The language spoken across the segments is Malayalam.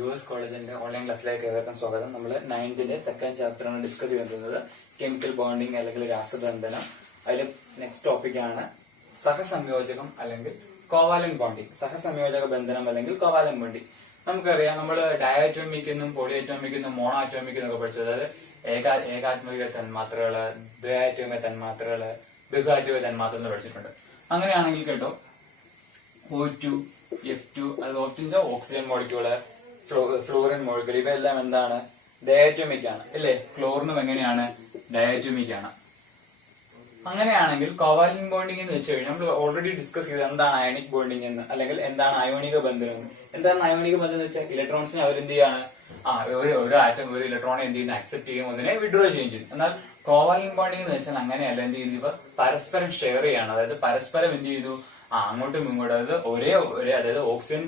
US കോളേജിന്റെ ഓൺലൈൻ ക്ലാസ്സിലേക്ക് ഏവർക്കും സ്വാഗതം. നമ്മൾ 9th സെക്കൻഡ് ചാപ്റ്ററാണ് ഡിസ്കസ് ചെയ്യുന്നത്. കെമിക്കൽ ബോണ്ടിങ് അല്ലെങ്കിൽ രാസബന്ധനം. അതിൽ നെക്സ്റ്റ് ടോപ്പിക്കാണ് സഹസംയോജകം അല്ലെങ്കിൽ കോവാലന്റ് ബോണ്ടിങ്. സഹസംയോജക ബന്ധനം അല്ലെങ്കിൽ കോവാലന്റ് ബോണ്ടിങ്. നമുക്കറിയാം, നമ്മൾ ഡയാറ്റോമിക് പോളിയാറ്റോമിക് മോണോആറ്റോമിക് എന്നൊക്കെ പഠിച്ചത്. അതായത് ഏകാത്മിക തന്മാത്രകള്, ദ്വയാറ്റോമിക തന്മാത്രകള്, ബഹുആറ്റോമിക തന്മാത്ര എന്ന് പഠിച്ചിട്ടുണ്ട്. അങ്ങനെയാണെങ്കിൽ കേട്ടോ, O2, F2, അത് ഓപ്റ്റിന്റെ ഓക്സിജൻ മോളിക്യൂള്, ഫ്ലൂറിൻ മോളിക്യൂൾ, ഇവയെല്ലാം എന്താണ്? ഡയാറ്റോമിക് ആണ് അല്ലേ? ക്ലോറിനും എങ്ങനെയാണ്? ഡയാറ്റോമിക് ആണ്. അങ്ങനെയാണെങ്കിൽ കോവാലന്റ് ബോണ്ടിങ് എന്ന് വെച്ച് കഴിഞ്ഞാൽ നമ്മൾ ഓൾറെഡി ഡിസ്കസ് ചെയ്ത് എന്താണ് അയോണിക് ബോണ്ടിങ് എന്ന്, അല്ലെങ്കിൽ എന്താണ് അയോണിക ബന്ധനം എന്ന്. എന്താണ് അയോണിക ബന്ധം എന്ന് വെച്ചാൽ ഇലക്ട്രോൺസിനെ അവരെന്ത് ചെയ്യാണ്? ഒരു ആറ്റം ഒരു ഇലക്ട്രോണെ എന്ത് ചെയ്യുന്നു? അക്സെപ്റ്റ് ചെയ്യും, അതിനെ വിഡ്രോ ചെയ്യും. എന്നാൽ കോവാലന്റ് ബോണ്ടിങ് എന്ന് വെച്ചാൽ അങ്ങനെയല്ല. എന്ത് ചെയ്തു? ഇവ പരസ്പരം ഷെയർ ചെയ്യാണ്. അതായത് പരസ്പരം എന്ത് ചെയ്തു? അങ്ങോട്ടും ഇങ്ങോട്ടും, അതായത് ഓക്സിജൻ,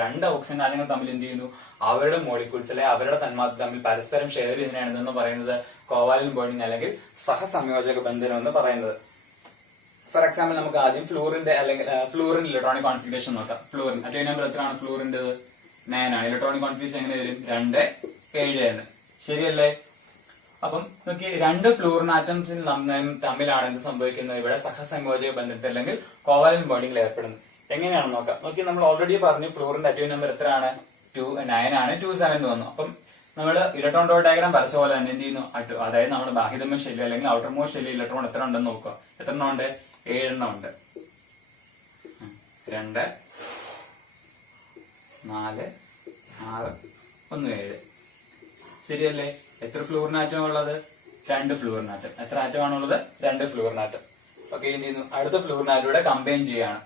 രണ്ട് ഓക്സിജൻ ആറ്റങ്ങൾ തമ്മിൽ എന്ത് ചെയ്യുന്നു? അവരുടെ മോളിക്യൂൾസ് അല്ലെ അവരുടെ തന്മാത്ര തമ്മിൽ പരസ്പരം ഷെയർ ചെയ്യുന്നതാണ് എന്ന് പറയുന്നത് കോവാലന്റ് ബോണ്ടിങ് അല്ലെങ്കിൽ സഹസംയോജക ബന്ധനം എന്ന് പറയുന്നത്. ഫോർ എക്സാമ്പിൾ, നമുക്ക് ആദ്യം ഫ്ലൂറിന്റെ അല്ലെങ്കിൽ ഫ്ലൂറിൻ ഇലക്ട്രോണിക് കോൺഫിഗറേഷൻ നോക്കാം. ഫ്ലൂറിൻ അറ്റോമിക് നമ്പർ എത്രയാണ്? ഫ്ലൂറിന്റെ 9 ആണ്. ഇലക്ട്രോണിക് കോൺഫിഗറേഷൻ എങ്ങനെ വരും? 2, 7 എന്ന്. ശരിയല്ലേ? അപ്പം നോക്കി, രണ്ട് ഫ്ലൂറിൻ ആറ്റംസിൽ തമ്മിലാണ് എന്ത് സംഭവിക്കുന്നത്? ഇവിടെ സഹസംയോജക ബന്ധത്തിൽ അല്ലെങ്കിൽ കോവാലന്റ് ബോണ്ടിങ്ങിൽ ഏർപ്പെടുന്നത്. എങ്ങനെയാണെന്ന് നോക്കാം. നോക്കി, നമ്മൾ ഓൾറെഡി പറഞ്ഞു ഫ്ലൂറിന്റെ അറ്റോമിക് നമ്പർ എത്രയാണ്? 9 ആണ്. 27 എന്ന് വന്നു. അപ്പം നമ്മൾ ഇലക്ട്രോൺ ഡോട്ട് ഡയഗ്രാം വരച്ച പോലെ തന്നെ എന്ത് ചെയ്യുന്നു? അതായത് നമ്മുടെ ബാഹ്യതമ ഷെല്ല് അല്ലെങ്കിൽ ഔട്ടർ മോസ്റ്റ് ഷെല്ലിൽ ഇലക്ട്രോൺ എത്ര ഉണ്ടെന്ന് നോക്കുക. എത്ര എണ്ണം ഉണ്ട്? 7 എണ്ണം ഉണ്ട്. 2, 4, 6, 1, 7. ശരിയല്ലേ? എത്ര ഫ്ലൂറിൻ ആറ്റം ഉള്ളത്? 2 ഫ്ലൂറിൻ ആറ്റം. എത്ര ആറ്റം ആണുള്ളത്? 2 ഫ്ലൂറിൻ ആറ്റം. ഓക്കെ, എന്ത് ചെയ്യുന്നു? അടുത്ത ഫ്ലൂറിൻ ആറ്റം കമ്പൈൻ ചെയ്യാണ്.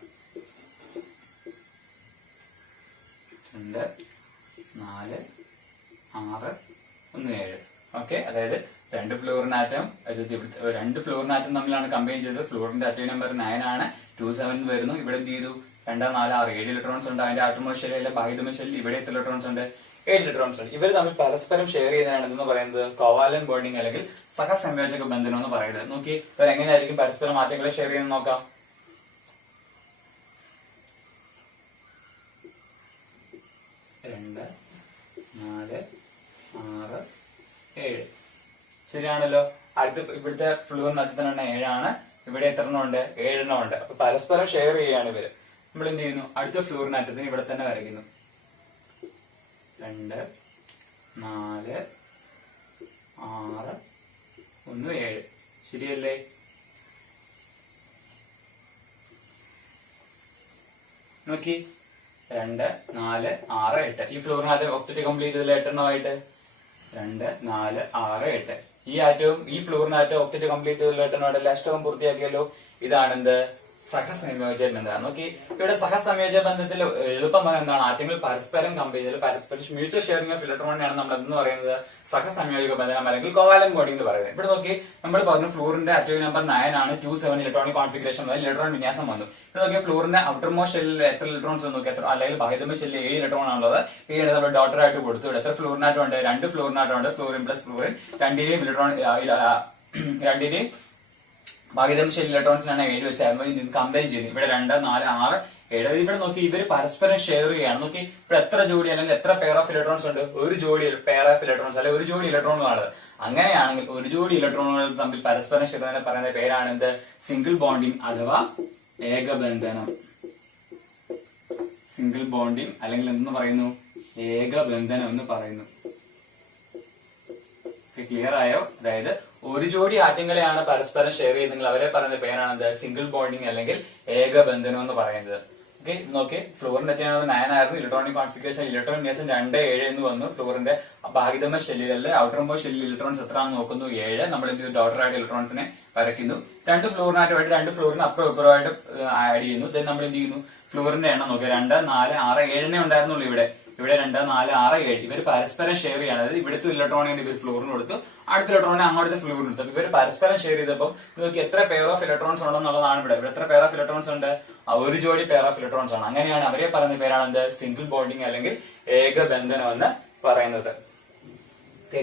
2, 4, 6, 1, 7. ഓക്കെ, അതായത് 2 ഫ്ലൂറിൻ ആറ്റം തമ്മിലാണ് കമ്പൈൻ ചെയ്തത്. ഫ്ലൂറിന്റെ അറ്റോമിക് നമ്പർ 9 ആണ്. 27 വരുന്നു. ഇവിടെ എന്ത് ചെയ്തു? 2, 4, 6, 7 ഇലക്ട്രോൺസ് ഉണ്ട്. അതിന്റെ ആറ്റമോ ഷെല്ലിലെ ബാഹ്യതമ ഷെല്ലിൽ ഇവിടെ എത്ര ഇലക്ട്രോൺസ് ഉണ്ട്? 7 ഇലക്ട്രോൺസ് ഉണ്ട്. ഇവർ തമ്മിൽ പരസ്പരം ഷെയർ ചെയ്യുന്നതാണ് എന്ന് പറയുന്നത് കോവാലന്റ് ബോണ്ടിങ് അല്ലെങ്കിൽ സഹസംയോജക ബന്ധനം എന്ന് പറയുന്നത്. നോക്കി, ഇവർ എങ്ങനെയായിരിക്കും പരസ്പരം മാറ്റങ്ങളെ ഷെയർ ചെയ്യുന്നത് നോക്കാം. രണ്ട്, 4, 6, 7. ശരിയാണല്ലോ. അടുത്ത ഇവിടുത്തെ ഫ്ലൂറിൻ അറ്റത്തിനെണ്ണം 7 ആണ്. ഇവിടെ എത്ര എണ്ണം ഉണ്ട്? 7 എണ്ണം ഉണ്ട്. അപ്പൊ പരസ്പരം ഷെയർ ചെയ്യുകയാണ് ഇവര്. നമ്മൾ എന്ത് ചെയ്യുന്നു? അടുത്ത ഫ്ലൂറിൻ അറ്റത്തിന് ഇവിടെ തന്നെ വരയ്ക്കുന്നു. 2, 4, 6, 1, 7. ശരിയല്ലേ? നോക്കി, 2, 4, 6, 8. ഈ ഫ്ലൂറിനകത്ത് ഒക്ടറ്റ് കംപ്ലീറ്റ് ചെയ്തില്ല 8 എണ്ണമായിട്ട്. 2, 4, 6, 8. ഈ ആറ്റവും ഈ ഫ്ലൂറിനകത്ത് ഒക്ടറ്റ് കംപ്ലീറ്റ് ചെയ്തില്ല 8 എണ്ണമായിട്ട് അഷ്ടകം പൂർത്തിയാക്കിയല്ലോ. ഇതാണെന്ത്? സഹസംയോജക ബന്ധം. നോക്കി, ഇവിടെ സഹസംയോജക ബന്ധത്തിൽ എളുപ്പം എന്താണ്? ആറ്റങ്ങൾ പരസ്പരം കമ്പൈൻ ചെയ്ത് പരസ്പരം മ്യൂച്വൽ ഷെയറിംഗ് ഓഫ് ഇലക്ട്രോണിനെയാണ് നമ്മൾ എന്ന് പറയുന്നത് സഹസംയോജക ബന്ധനം അല്ലെങ്കിൽ കോവാലന്റ് ബോണ്ടിങ് എന്ന് പറയുന്നത്. ഇവിടെ നോക്കി, നമ്മൾ പറഞ്ഞു ഫ്ലൂറിന്റെ അറ്റോമിക് നമ്പർ 9 ആണ്. 27 ഇലക്ട്രോണിക് കോൺഫിഗറേഷൻ വന്നു, ഇലക്ട്രോൺ വിന്യാസം വന്നു. ഇവിടെ നോക്കിയാൽ ഫ്ലൂറിന്റെ ഔട്ടർ മോസ്റ്റ് ഷെല്ലിൽ എത്ര ഇലക്ട്രോൺസ് നോക്കി, എത്ര അല്ലെങ്കിൽ ബാഹ്യതമ ഷെല്ലിൽ 7 ഇലക്ട്രോൺ ആണുള്ളത്. 7 നമ്മൾ ഡോട്ടർ ആയിട്ട് കൊടുത്തു. ഇവിടെ എത്ര ഫ്ലൂറിനാറ്റം ഉണ്ട്? 2 ഫ്ലൂറിനാറ്റം ഉണ്ട്. ഫ്ലൂറിൻ പ്ലസ് ഫ്ലൂറിൻ രണ്ടിന്റെയും ബാഹ്യതമ ഷെൽ ഇലക്ട്രോൺസിനാണ് 7 വെച്ചായിരുന്നു കമ്പൈൻ ചെയ്യുന്നത്. ഇവിടെ 2, 4, 6, 7. ഇവിടെ നോക്കി, ഇവര് പരസ്പരം ഷെയർ ചെയ്യുകയാണ്. നോക്കി, ഇവിടെ എത്ര ജോഡി അല്ലെങ്കിൽ എത്ര പെയർ ഓഫ് ഇലക്ട്രോൺസ് ഉണ്ട്? ഒരു ജോഡി പെയർ ഓഫ് ഇലക്ട്രോൺസ് അല്ലെങ്കിൽ ഒരു ജോഡി ഇലക്ട്രോണുകളാണ്. അങ്ങനെയാണെങ്കിൽ ഒരു ജോഡി ഇലക്ട്രോണുകൾ തമ്മിൽ പരസ്പരം ഷെയർ ചെയ്യുന്ന പറയുന്ന പേരാണ് എന്ത്? സിംഗിൾ ബോണ്ടിങ് അഥവാ ഏകബന്ധനം. സിംഗിൾ ബോണ്ടിങ് അല്ലെങ്കിൽ എന്തെന്ന് പറയുന്നു? ഏകബന്ധനം എന്ന് പറയുന്നു. ക്ലിയർ ആയോ? അതായത് ഒരു ജോഡി ആറ്റങ്ങളെയാണ് പരസ്പരം ഷെയർ ചെയ്യുന്നതെങ്കിൽ അവരെ പറയുന്ന പേരാണ് സിംഗിൾ ബോണ്ടിങ് അല്ലെങ്കിൽ ഏകബന്ധനം എന്ന് പറയുന്നത്. ഓക്കെ, നോക്കി, ഫ്ലൂറിന്റെ അറ്റോമിക് 9 ആയിരുന്നു. ഇലക്ട്രോണിക് കോൺഫിഗറേഷൻ ഇലക്ട്രോൺ വിന്യാസം 2, 7 എന്ന് വന്നു. ഫ്ലൂറിന്റെ ബാഹ്യതമ ഷെല്ലിലെ ഔട്ടർ മോസ്റ്റ് ഷെല്ലിൽ ഇലക്ട്രോൺസ് എത്രയാണെന്ന് നോക്കുന്നു. 7. നമ്മൾ എന്ത് ഡോട്ടർ ആയിട്ട് ഇലക്ട്രോൺസിനെ വരയ്ക്കുന്നു. 2 ഫ്ലൂറിനായിട്ടുമായിട്ട് 2 ഫ്ലൂറിന് അപ്പുറം ഇപ്പുറമായിട്ട് ആഡ് ചെയ്യുന്നു. ദെൻ നമ്മൾ എന്ത് ചെയ്യുന്നു? ഫ്ലൂറിന്റെ എണ്ണം നോക്കുക. 2, 4, 6, 7 ഉണ്ടായിരുന്നുള്ളൂ. ഇവിടെ 2, 4, 6, 7. ഇവർ പരസ്പരം ഷെയർ ചെയ്യാണ്. അതായത് ഇവിടുത്തെ ഇലക്ട്രോണിന് ഇവർ ഫ്ലൂറിന് കൊടുത്തു, അടുത്ത ഇലക്ട്രോണിനെ അങ്ങോട്ട് ഫ്ലൂറിന് കൊടുത്തു. ഇവർ പരസ്പരം ഷെയർ ചെയ്തപ്പോൾ നിങ്ങൾക്ക് എത്ര പെയർ ഓഫ് ഇലക്ട്രോൺസ് ഉണ്ടെന്നുള്ളതാണ്. ഇവിടെ എത്ര പെയർ ഓഫ് ഇലക്ട്രോൺസ് ഉണ്ട്? ഒരു ജോഡി പെയർ ഓഫ് ഇലക്ട്രോൺസ് ആണ്. അങ്ങനെയാണ് അവരെ പറയുന്ന പേരാണ് എന്ത്? സിംഗിൾ ബോണ്ടിങ് അല്ലെങ്കിൽ ഏകബന്ധനം എന്ന് പറയുന്നത്.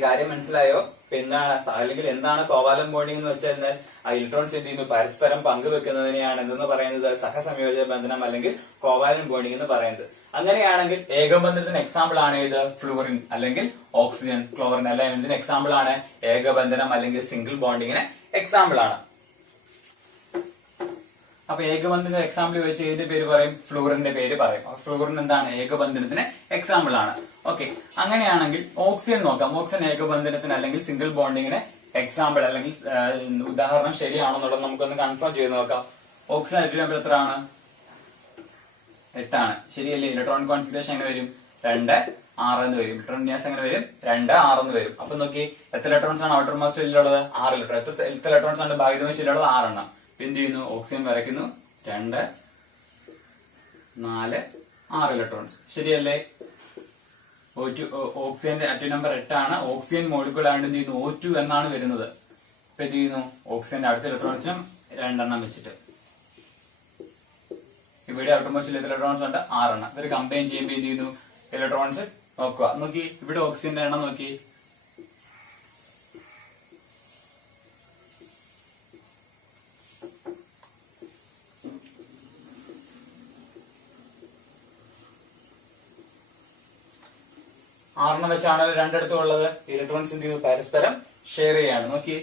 കാര്യം മനസ്സിലായോ? എന്താണ് അല്ലെങ്കിൽ എന്താണ് കോവാലന്റ് ബോണ്ടിങ് എന്ന് വെച്ചാൽ ആ ഇലക്ട്രോൺസ് എന്ത് ചെയ്യുന്നു? പരസ്പരം പങ്കുവെക്കുന്നതിനെയാണ് എന്തെന്ന് പറയുന്നത്? സഹസംയോജക ബന്ധനം അല്ലെങ്കിൽ കോവാലന്റ് ബോണ്ടിങ് എന്ന് പറയുന്നത്. അങ്ങനെയാണെങ്കിൽ ഏകബന്ധനത്തിന് എക്സാമ്പിൾ ആണ് ഇത് ഫ്ലൂറിൻ അല്ലെങ്കിൽ ഓക്സിജൻ, ക്ലോറിൻ അല്ല എന്തിന് എക്സാമ്പിൾ ആണ്? ഏകബന്ധനം അല്ലെങ്കിൽ സിംഗിൾ ബോണ്ടിങ്ങിന് എക്സാമ്പിൾ ആണ്. അപ്പൊ ഏകബന്ധനത്തിന്റെ എക്സാമ്പിൾ വെച്ച് ഇതിന്റെ പേര് പറയും, ഫ്ലൂറിന്റെ പേര് പറയും. ഫ്ലൂറിൻ എന്താണ്? ഏകബന്ധനത്തിന് എക്സാമ്പിൾ ആണ്. ഓക്കെ, അങ്ങനെയാണെങ്കിൽ ഓക്സിജൻ നോക്കാം. ഓക്സിജൻ ഏകബന്ധനത്തിന് അല്ലെങ്കിൽ സിംഗിൾ ബോണ്ടിങ്ങിന് എക്സാമ്പിൾ അല്ലെങ്കിൽ ഉദാഹരണം ശരിയാണെന്നുള്ളത് നമുക്കൊന്ന് കൺഫേം ചെയ്ത് നോക്കാം. ഓക്സിജൻ ആറ്റോമിക് നമ്പർ എത്ര ആണ്? 8 ആണ്. ശരിയല്ലേ? ഇലക്ട്രോണിക് കോൺഫിഗറേഷൻ എങ്ങനെ വരും? 2, 6 എന്ന് വരും. ഇലക്ട്രോൺ വിന്യാസം എങ്ങനെ വരും? 2, 6 എന്ന് വരും. അപ്പൊ നോക്കി, എത്ര ഇലക്ട്രോൺസ് ആണ് ഔട്ടർ മോസ്റ്റ് ഷെല്ലിലുള്ളത്? 6 ഇലക്ട്രോൺ. എത്ര ഇലക്ട്രോൺസ് ആണ് ബാഹ്യതമ ഷെല്ലിലുള്ളത്? 6 എണ്ണം. എന്ത് ചെയ്യുന്നു? ഓക്സിജൻ വരയ്ക്കുന്നു. 2, 4, 6 ഇലക്ട്രോൺസ്. ശരിയല്ലേ? ഓക്സിജന്റെ അറ്റോമിക് നമ്പർ 8 ആണ്. ഓക്സിജൻ മോളിക്യൂൾ ആയതുകൊണ്ട് എന്ത് ചെയ്യുന്നു? O2 എന്നാണ് വരുന്നത്. ഇപ്പൊ എന്ത് ചെയ്യുന്നു? ഓക്സിജന്റെ അടുത്ത ഇലക്ട്രോൺസിനും 2 എണ്ണം വെച്ചിട്ട്. ഇവിടെ ഔട്ടർ മോസ്റ്റ് എത്ര ഇലക്ട്രോൺസ് ഉണ്ട്? 6 എണ്ണം. ഇവർ കമ്പൈൻ ചെയ്യുമ്പോൾ എന്ത് ചെയ്യുന്നു? ഇലക്ട്രോൺസ് നോക്കുക. നോക്കി, ഇവിടെ ഓക്സിജന്റെ എണ്ണം നോക്കി. ആറെണ്ണം വെച്ചാണ് രണ്ടിടത്തും ഉള്ളത്. ഇലക്ട്രോൺസ് എന്ത് ചെയ്യുന്നു? പരസ്പരം ഷെയർ ചെയ്യാണ്. നോക്കി,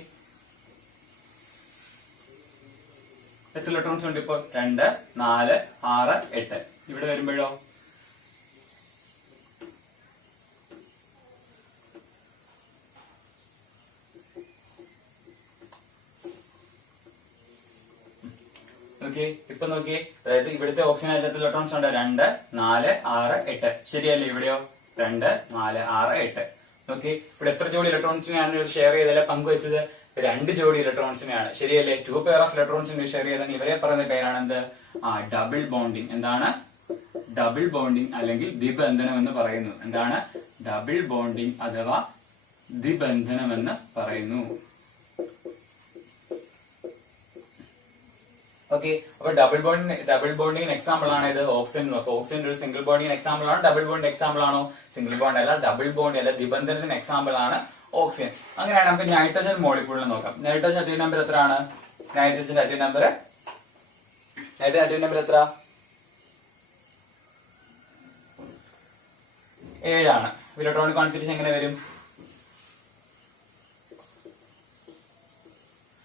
എത്ര ഇലക്ട്രോൺസ് ഉണ്ട് ഇപ്പോൾ? 2, 4, 6, 8. ഇവിടെ വരുമ്പോഴോ നോക്കി, ഇപ്പൊ നോക്കി, അതായത് ഇവിടുത്തെ ഓക്സിജൻ എത്ര ഇലക്ട്രോൺസ് ഉണ്ട്? 2, 4, 6, 8. ശരിയല്ലേ? ഇവിടെയോ 2, 4, 6, 8. നോക്കി, ഇവിടെ എത്ര ജോഡി ഇലക്ട്രോൺസിനെയാണ് ഷെയർ ചെയ്തല്ലേ പങ്കുവെച്ചത്? 2 ജോഡി ഇലക്ട്രോൺസിനെയാണ്. ശരിയല്ലേ? 2 പെയർ ഓഫ് ഇലക്ട്രോൺസിനെ ഷെയർ ചെയ്താൽ ഇവരെ പറയുന്ന പേരാണ് എന്ത്? Double bonding. എന്താണ്? ഡബിൾ ബോണ്ടിങ് അല്ലെങ്കിൽ ദ്വിബന്ധനം എന്ന് പറയുന്നു. എന്താണ്? ഡബിൾ ബോണ്ടിങ് അഥവാ ദ്വിബന്ധനം എന്ന് പറയുന്നു. ഓക്കെ, അപ്പൊ ഡബിൾ ബോണ്ടിങ്ങിന് എക്സാമ്പിൾ ആണ് ഇത് ഓക്സിജൻ. ഓക്സിജൻ ഒരു സിംഗിൾ ബോണ്ടിങ്ങിന് എക്സാമ്പിൾ ആണ്. ഡബിൾ ബോണ്ടിന് എക്സാമ്പിൾ ആണോ? സിംഗിൾ ബോണ്ട് അല്ല, ഡബിൾ ബോണ്ട് അല്ല, ദ്വിബന്ധനത്തിന് എക്സാമ്പിൾ ആണ് ഓക്സിജൻ. അങ്ങനെയാണ് നമുക്ക് നൈട്രജൻ മോളിക്യൂളിനെ നോക്കാം. നൈട്രജൻ അറ്റോമിക് നമ്പർ എത്ര ആണ്? നൈട്രജന്റെ അറ്റോമിക് നമ്പർ എത്ര? 7 ആണ്. ഇലക്ട്രോണിക് കോൺഫിഗറേഷൻ എങ്ങനെ വരും?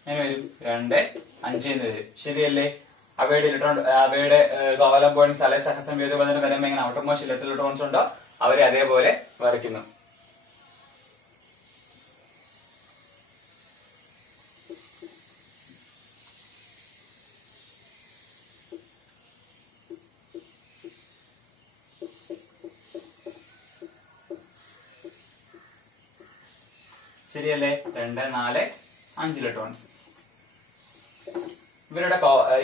എങ്ങനെ വരും? 2, 5 എന്ന് വരും. ശരിയല്ലേ? അവയുടെ കോവാലന്റ് ബോണ്ടിങ്സ് അല്ലെങ്കിൽ സഹസംയോജക ബന്ധനം വരുമ്പോൾ എങ്ങനെ ഔട്ടർ മോസ്റ്റ് എത്ര ഇലക്ട്രോൺസ് ഉണ്ടോ അവരെ അതേപോലെ വരയ്ക്കുന്നു. ശരിയല്ലേ? 2, 4, 5 ഇലക്ട്രോൺസ്.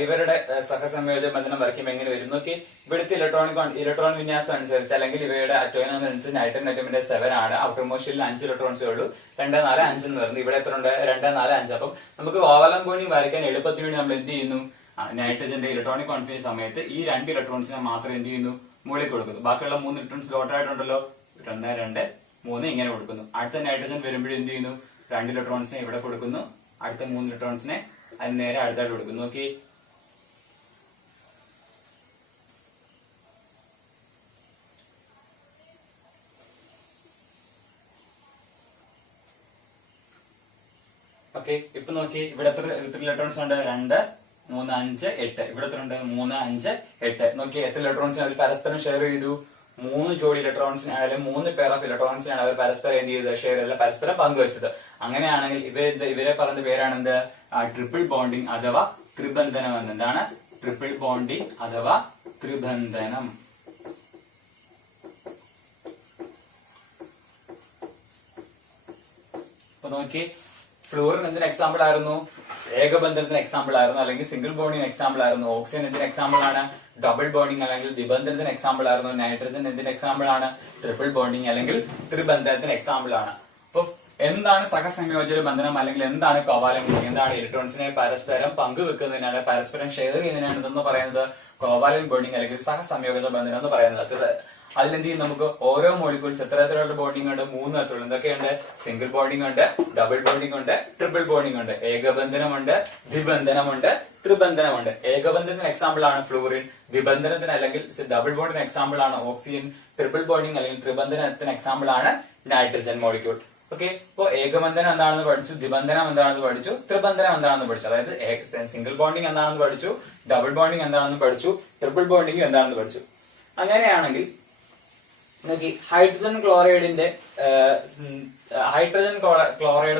ഇവരുടെ സഹസംയോജക ബന്ധനം വരയ്ക്കുമ്പോൾ എങ്ങനെ വരും? നോക്കി, ഇവിടുത്തെ ഇലക്ട്രോൺ വിന്യാസം അനുസരിച്ച് അല്ലെങ്കിൽ ഇവയുടെ അറ്റോമിക് നമ്പർ അനുസരിച്ച് നൈട്രജൻ അറ്റോമിന്റെ 7 ആണ്. ഔട്ടർ മോസ്റ്റിൽ 5 ഇലക്ട്രോൺസേ ഉള്ളൂ. 2, 4, 5 എന്ന് പറയുന്നത്. ഇവിടെ എത്ര ഉണ്ട്? 2, 4, 5. അപ്പം നമുക്ക് കോവാലന്റ് ബോണ്ടിങ് വരയ്ക്കാൻ എളുപ്പത്തിന് വേണ്ടി നമ്മൾ എന്ത് ചെയ്യുന്നു? നൈട്രജന്റെ ഇലക്ട്രോണിക് കോൺഫിഗറേഷൻ സമയത്ത് ഈ 2 ഇലക്ട്രോൺസിനെ മാത്രം എന്ത് ചെയ്യുന്നു? മുകളിൽ കൊടുക്കുന്നു. ബാക്കിയുള്ള 3 ഇലക്ട്രോൺസ് ലോട്ടർ ആയിട്ടുണ്ടല്ലോ. 1, 2, 3 ഇങ്ങനെ കൊടുക്കുന്നു. അടുത്ത നൈട്രജൻ വരുമ്പോഴും എന്ത് ചെയ്യുന്നു? 2 ഇലക്ട്രോൺസിനെ ഇവിടെ കൊടുക്കുന്നു. അടുത്ത 3 ഇലക്ട്രോൺസിനെ അതിന് നേരെ അടുത്തായിട്ട് കൊടുക്കുന്നു. നോക്കി, ഓക്കെ. ഇപ്പൊ നോക്കി, ഇവിടെ എത്ര ഇലക്ട്രോൺസ് ഉണ്ട്? 2, 3, 5, 8. ഇവിടെ എത്ര ഉണ്ട്? 3, 5, 8. നോക്കി, എത്ര ഇലക്ട്രോൺസ് അവർ പരസ്പരം ഷെയർ ചെയ്തു? 3 ജോഡി ഇലക്ട്രോൺസിനെ അല്ലെങ്കിൽ 3 പെയർ ഓഫ് ഇലക്ട്രോൺസിനാണ് അവർ പരസ്പരം എന്ത് ചെയ്തത്? ഷെയർ ചെയ്തത്, പരസ്പരം പങ്കുവെച്ചത്. അങ്ങനെയാണെങ്കിൽ ഇവരെ പറയുന്ന പേരാണ് എന്ത്? ട്രിപ്പിൾ ബോണ്ടിങ് അഥവാ ത്രിബന്ധനം എന്ന്. എന്താണ്? ട്രിപ്പിൾ ബോണ്ടിങ് അഥവാ ത്രിബന്ധനം. അപ്പൊ നോക്കി, ഫ്ലൂറിൻ എന്തിന് എക്സാമ്പിൾ ആയിരുന്നു? ഏകബന്ധനത്തിന് എക്സാമ്പിൾ ആയിരുന്നു അല്ലെങ്കിൽ സിംഗിൾ ബോണ്ടിന് എക്സാമ്പിൾ ആയിരുന്നു. ഓക്സിജൻ എന്തിന് എക്സാമ്പിൾ ആണ്? ഡബിൾ ബോണ്ടിങ് അല്ലെങ്കിൽ ദ്വിബന്ധനത്തിന് എക്സാമ്പിൾ ആയിരുന്നു. നൈട്രജൻ എന്തിന് എക്സാമ്പിൾ ആണ്? ട്രിപ്പിൾ ബോണ്ടിങ് അല്ലെങ്കിൽ ത്രിബന്ധനത്തിന് എക്സാമ്പിൾ ആണ്. അപ്പൊ എന്താണ് സഹസംയോജക ബന്ധനം അല്ലെങ്കിൽ എന്താണ് കോവാലന്റ് ബോണ്ടിങ്? എന്താണ്? ഇലക്ട്രോൺസിനെ പരസ്പരം പങ്കുവെക്കുന്നതിനാണ്, പരസ്പരം ഷെയർ ചെയ്യുന്നതിനാണ് ഇതെന്ന് പറയുന്നത് കോവാലന്റ് ബോണ്ടിങ് അല്ലെങ്കിൽ സഹസംയോജക ബന്ധനം എന്ന് പറയുന്നത്. അതിലെന്ത് ചെയ്യും, നമുക്ക് ഓരോ മോളിക്യൂൾസ് എത്ര തരത്തിലുള്ള ബോണ്ടിങ് ഉണ്ട്, 3 തരത്തിലുള്ള. എന്തൊക്കെയുണ്ട്? സിംഗിൾ ബോണ്ടിങ് ഉണ്ട്, ഡബിൾ ബോണ്ടിങ് ഉണ്ട്, ട്രിപ്പിൾ ബോണ്ടിങ് ഉണ്ട്, ഏകബന്ധനമുണ്ട്, ദ്വിബന്ധനമുണ്ട്, ത്രിബന്ധനമുണ്ട്. ഏകബന്ധനത്തിന് എക്സാമ്പിൾ ആണ് ഫ്ലൂറിൻ, ദ്വിബന്ധനത്തിന് അല്ലെങ്കിൽ ഡബിൾ ബോണ്ടിന് എക്സാമ്പിൾ ആണ് ഓക്സിജൻ, ട്രിപ്പിൾ ബോണ്ടിങ് അല്ലെങ്കിൽ ത്രിബന്ധനത്തിന് എക്സാമ്പിൾ ആണ് നൈട്രജൻ മോളിക്യൂൾ. ഓക്കെ, ഇപ്പൊ ഏകബന്ധനം എന്താണെന്ന് പഠിച്ചു, ദ്വിബന്ധനം എന്താണെന്ന് പഠിച്ചു, ത്രിബന്ധനം എന്താണെന്ന് പഠിച്ചു. അതായത് സിംഗിൾ ബോണ്ടിങ് എന്താണെന്ന് പഠിച്ചു, ഡബിൾ ബോണ്ടിങ് എന്താണെന്ന് പഠിച്ചു, ട്രിപ്പിൾ ബോണ്ടിങ് എന്താണെന്ന് പഠിച്ചു. അങ്ങനെയാണെങ്കിൽ നോക്കി, ഹൈഡ്രജൻ ക്ലോറൈഡ്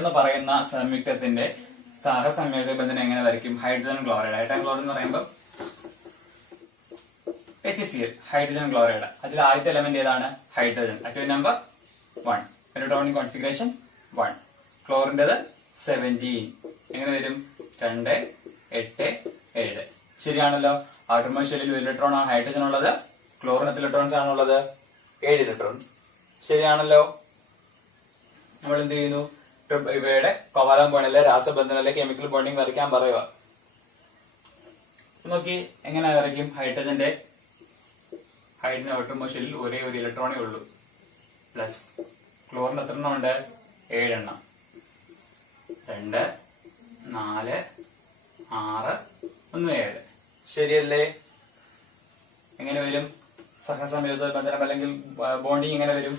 എന്ന് പറയുന്ന സംയുക്തത്തിന്റെ സഹസംയോജക ബന്ധനം എങ്ങനെ വരയ്ക്കും? ഹൈഡ്രജൻ ക്ലോറൈഡ് എന്ന് പറയുമ്പോൾ HCl, ഹൈഡ്രജൻ ക്ലോറൈഡ്. അതിൽ ആദ്യത്തെ എലമെന്റ് ഏതാണ്? Hydrogen. Atomic number 1, electronic configuration 1. ക്ലോറിന്റേത് 17. എങ്ങനെ വരും? 2, 8, 7. ശരിയാണല്ലോ. ഔട്ടർമോസ്റ്റ് ഷെല്ലിൽ 1 ഇലക്ട്രോൺ ആണ് ഹൈഡ്രജൻ ഉള്ളത്. ക്ലോറിന് എത്ര ഇലക്ട്രോൺസ് ആണുള്ളത്? 7 ഇലക്ട്രോൺസ്. ശരിയാണല്ലോ. നമ്മൾ എന്ത് ചെയ്യുന്നു? ഇവയുടെ കോവാലന്റ് ബോണ്ടിലെ രാസബന്ധനത്തിലെ കെമിക്കൽ ബോണ്ടിങ് വരയ്ക്കാൻ പറയുക. നോക്കി, എങ്ങനെ വരയ്ക്കും? ഹൈഡ്രജൻ ഔട്ടർമോസ്റ്റ് ഷെല്ലിൽ ഒരേ ഒരു ഇലക്ട്രോണേ ഉള്ളൂ. പ്ലസ് ക്ലോറിന് എത്ര എണ്ണം ഉണ്ട്? 7 എണ്ണം. 2, 4, 6, 1, 7. ശരിയല്ലേ? എങ്ങനെ വരും? സഹസംയോജക ബന്ധനം അല്ലെങ്കിൽ ബോണ്ടിങ് എങ്ങനെ വരും?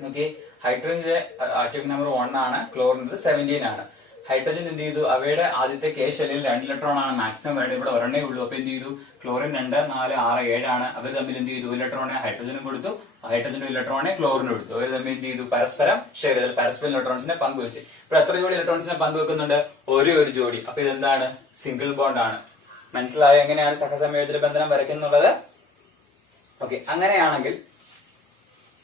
നോക്കി, ഹൈഡ്രജന്റെ ആറ്റോമിക് നമ്പർ 1 ആണ്, ക്ലോറിന്റെ 17 ആണ്. ഹൈഡ്രജൻ എന്ത് ചെയ്തു? അവയുടെ ആദ്യത്തെ കെ ഷെല്ലിൽ 2 ഇലക്ട്രോൺ ആണ് മാക്സിമം വേണ്ടത്. ഇവിടെ ഒരെണ്ണേ ഉള്ളൂ. അപ്പൊ എന്ത് ചെയ്തു? ക്ലോറിൻ 2, 4, 6, 7 ആണ്. അവർ തമ്മിൽ എന്ത് ചെയ്തു? ഇലക്ട്രോണെ ഹൈഡ്രജനും കൊടുത്തു, ഹൈഡ്രജന്റെ ഇലക്ട്രോണെ ക്ലോറിനും കൊടുത്തു. അവർ തമ്മിൽ എന്ത് ചെയ്തു? പരസ്പരം ഷെയർ ചെയ്തു, പരസ്പരം ഇലക്ട്രോൺസിനെ പങ്കുവെച്ചു. ഇപ്പൊ എത്ര ജോഡി ഇലക്ട്രോൺസിനെ പങ്കുവെക്കുന്നുണ്ട്? ഒരു ജോഡി. അപ്പൊ ഇതെന്താണ്? സിംഗിൾ ബോണ്ട് ആണ്. മനസ്സിലായോ എങ്ങനെയാണ് സഹസംയോജക ബന്ധനം വരയ്ക്കുന്നുള്ളത്? ഓക്കെ, അങ്ങനെയാണെങ്കിൽ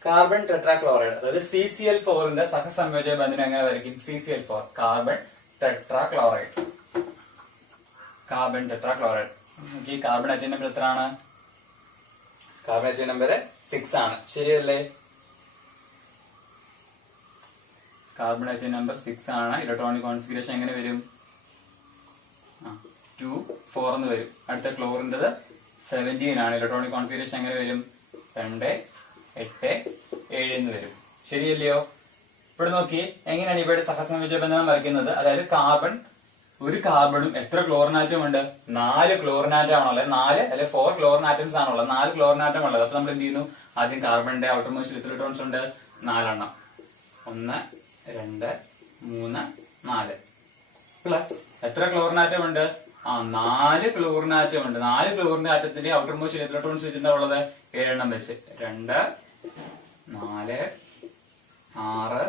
കാർബൺ ടെട്രാക്ലോറൈഡ് അതായത് CCl4ന്റെ സഹസംയോജക ബന്ധനം എങ്ങനെ വരയ്ക്കും? CCl4, carbon tetrachloride. ഈ കാർബൺ ആറ്റം നമ്പർ എത്രയാണ്? കാർബൺ ആറ്റം നമ്പർ 6 ആണ്. ശരിയല്ലേ? കാർബൺ ആറ്റം നമ്പർ 6 ആണ്. ഇലക്ട്രോണിക് കോൺഫിഗറേഷൻ എങ്ങനെ വരും? 2, 4 എന്ന് വരും. അടുത്ത ക്ലോറിന്റേത് 17 ആണ്. ഇലക്ട്രോണിക് കോൺഫിഗറേഷൻ എങ്ങനെ വരും? 2, 8, 7 എന്ന് വരും. ശരിയല്ലയോ? ഇവിടെ നോക്കി, എങ്ങനെയാണ് ഇവിടെ സഹസംയോജക ബന്ധനം വരയ്ക്കുന്നത്? അതായത് ഒരു കാർബണും എത്ര ക്ലോറിൻ ആറ്റം ഉണ്ട്? 4 ക്ലോറിൻ ആറ്റം ആണുള്ളത്. 4 അല്ലെ 4 ക്ലോറിൻ ആറ്റംസ് ആണുള്ളത്. 4 ക്ലോറിൻ ആറ്റം ഉള്ളത്. അപ്പൊ നമ്മൾ എന്ത് ചെയ്യുന്നു? ആദ്യം കാർബണിന്റെ ഔട്ടർമോസ്റ്റ് എത്ര ഇലക്ട്രോൺസ് ഉണ്ട്? 4 എണ്ണം. 1, 2, 3, 4. പ്ലസ് എത്ര ക്ലോറിൻ ആറ്റം ഉണ്ട്? 4 ക്ലോറിൻ ആറ്റം ഉണ്ട്. 4 ക്ലോറിൻ ആറ്റത്തിന്റെ ഔട്ടർമോസ്റ്റ് എത്ര ഇലക്ട്രോൺസ് വെച്ചിട്ടാ ഉള്ളത്? 7 എണ്ണം വെച്ച്. 2, 4, 6,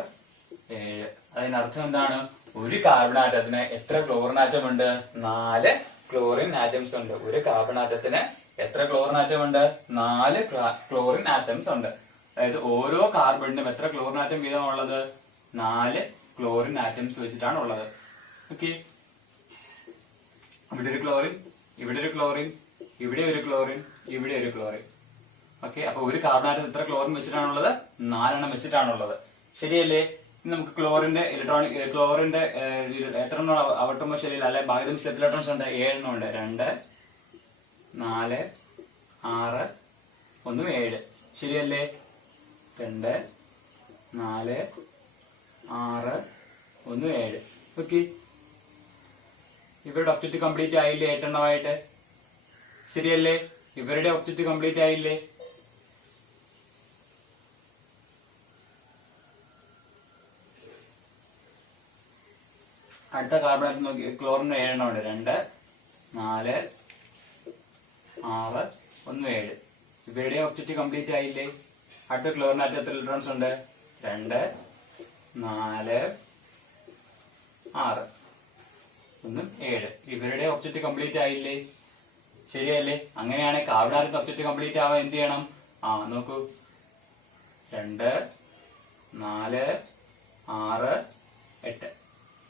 7. അതിനർത്ഥം എന്താണ്? ഒരു കാർബൺ ആറ്റത്തിന് എത്ര ക്ലോറിൻ ആറ്റം ഉണ്ട്? 4 ക്ലോറിൻ ആറ്റംസ് ഉണ്ട്. ഒരു കാർബൺ ആറ്റത്തിന് എത്ര ക്ലോറിൻ ആറ്റം ഉണ്ട്? 4 ക്ലോറിൻ ആറ്റംസ് ഉണ്ട്. അതായത് ഓരോ കാർബണിനും എത്ര ക്ലോറിൻ ആറ്റം വീതം ഉള്ളത്? 4 ക്ലോറിൻ ആറ്റംസ് വെച്ചിട്ടാണ് ഉള്ളത്. ഓക്കെ, ഇവിടെ ഒരു ക്ലോറിൻ, ഇവിടെ ഒരു ക്ലോറിൻ, ഇവിടെ ഒരു ക്ലോറിൻ, ഇവിടെ ഒരു ക്ലോറിൻ. ഓക്കെ, അപ്പൊ ഒരു കാർബൺ ആറ്റം എത്ര ക്ലോറിൻ വെച്ചിട്ടാണുള്ളത്? 4 എണ്ണം വെച്ചിട്ടാണുള്ളത്. ശരിയല്ലേ? നമുക്ക് ക്ലോറിന്റെ എത്ര എണ്ണം ഔട്ടർമോസ്റ്റ് ഷെല്ലിൽ അല്ലെ ബാഹ്യതലത്തിൽ എത്ര ഇലക്ട്രോൺസ് ഉണ്ട്? 7 എണ്ണം ഉണ്ട്. 2, 4, 6, 1, 7. ശരിയല്ലേ? 2, 4, 6, 1, 7. ഓക്കെ, ഇവരുടെ ഒബ്ജക്റ്റ് കംപ്ലീറ്റ് ആയില്ലേ? 8 എണ്ണമായിട്ട്. ശരിയല്ലേ? ഇവരുടെ ഒബ്ജക്റ്റ് കംപ്ലീറ്റ് ആയില്ലേ? അടുത്ത കാർബൺ ആറ്റം നോക്കി, ക്ലോറിന് 7 എണ്ണം ഉണ്ട്. 2, 4, 6, 1, 7. ഇവയുടെ ഒബ്ജക്റ്റ് കംപ്ലീറ്റ് ആയില്ലേ? അടുത്ത ക്ലോറിൻ ആറ്റം എത്ര ഇലക്ട്രോൺസ് ഉണ്ട്? 2, 4, 6, 1, 7. ഇവരുടെ ഒബ്ജക്റ്റ് കംപ്ലീറ്റ് ആയില്ലേ? ശരിയല്ലേ? അങ്ങനെയാണെങ്കിൽ കാർബൺ ആറ്റം ഒബ്ജക്റ്റ് കംപ്ലീറ്റ് ആവാൻ എന്ത് ചെയ്യണം? നോക്കൂ, 2, 4, 6, 8.